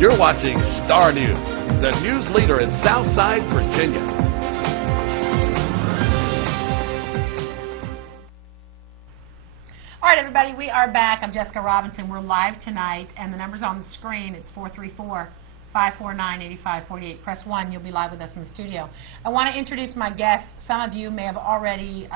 You're watching Star News, the news leader in Southside Virginia. All right, everybody, we are back. I'm Jessica Robinson. We're live tonight, and the number's on the screen. It's 434-549-8548. Press 1. You'll be live with us in the studio. I want to introduce my guest. Some of you may have already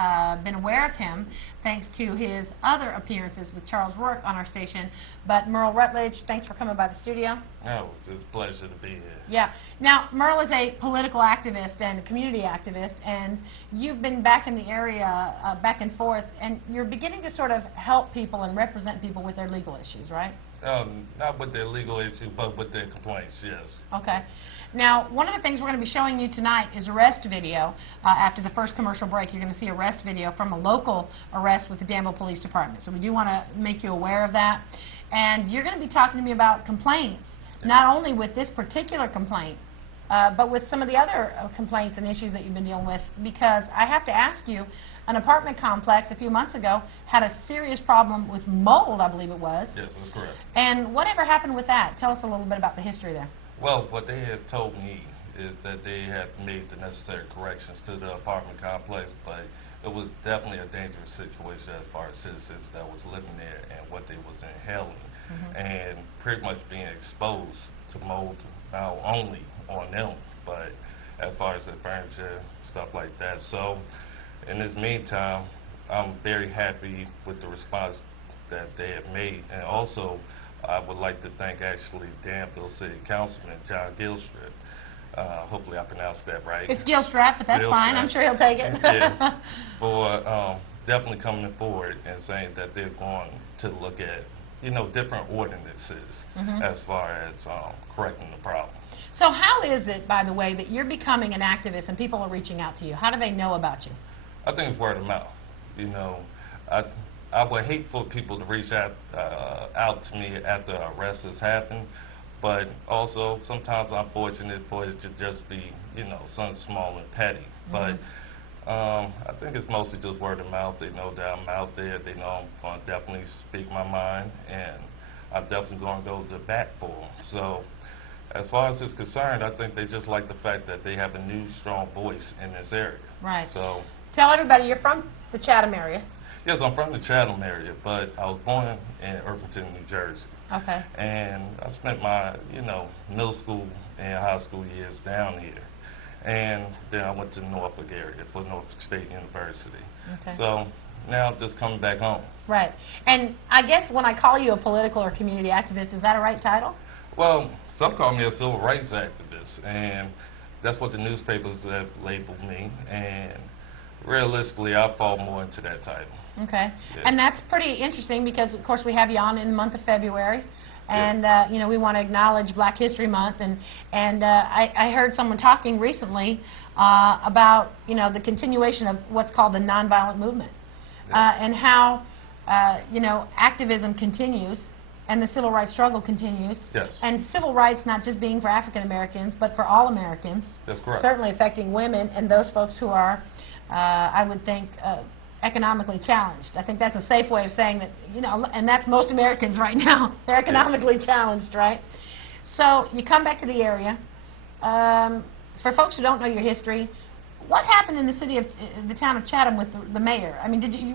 been aware of him thanks to his other appearances with Charles Rourke on our station. But Merle Rutledge, thanks for coming by the studio. Oh, it's a pleasure to be here. Yeah. Now, Merle is a political activist and a community activist, and you've been back in the area back and forth, and you're beginning to sort of help people and represent people with their legal issues, right? Not with their legal issues, but with their complaints, yes. Okay. Now, one of the things we're going to be showing you tonight is arrest video. After the first commercial break, you're going to see arrest video from a local arrest with the Danville Police Department. So we do want to make you aware of that. And you're going to be talking to me about complaints, not only with this particular complaint, but with some of the other complaints and issues that you've been dealing with, because I have to ask you, an apartment complex a few months ago had a serious problem with mold, I believe it was. Yes, that's correct. And whatever happened with that? Tell us a little bit about the history there. Well, what they have told me is that they had made the necessary corrections to the apartment complex, but it was definitely a dangerous situation as far as citizens that was living there and what they was inhaling, and pretty much being exposed to mold, not only on them, but as far as the furniture, stuff like that. So in this meantime, I'm very happy with the response that they have made, and also I would like to thank actually Danville City Councilman John Gilstrap. Hopefully I pronounced that right. It's Gilstrap, but that's fine. I'm sure he'll take it. Yeah, for definitely coming forward and saying that they're going to look at, different ordinances as far as correcting the problem. So how is it, by the way, that you're becoming an activist and people are reaching out to you? How do they know about you? I think it's word of mouth. I would hate for people to reach out to me after arrests has happened, but also sometimes I'm fortunate for it to just be, something small and petty. But I think it's mostly just word of mouth. They know that I'm out there. They know I'm going to definitely speak my mind, and I'm definitely going to go to bat for them. So as far as it's concerned, I think they just like the fact that they have a new, strong voice in this area. Right. So tell everybody you're from the Chatham area. Yes, I'm from the Chatham area, but I was born in Irvington, New Jersey. Okay. And I spent my, middle school and high school years down here. And then I went to the Norfolk area for Norfolk State University. Okay. So now I'm just coming back home. Right. And I guess when I call you a political or community activist, is that a right title? Well, some call me a civil rights activist, and that's what the newspapers have labeled me. And realistically, I fall more into that title. Okay. Yeah. And that's pretty interesting because, of course, we have you on in the month of February. And, we want to acknowledge Black History Month. And I heard someone talking recently about, the continuation of what's called the nonviolent movement. And how, activism continues and the civil rights struggle continues. Yes. And civil rights not just being for African Americans, but for all Americans. That's correct. Certainly affecting women and those folks who are, I would think, economically challenged. I think that's a safe way of saying that, and that's most Americans right now. They're economically challenged, right? So you come back to the area. For folks who don't know your history, what happened in the town of Chatham with the mayor? I mean, did you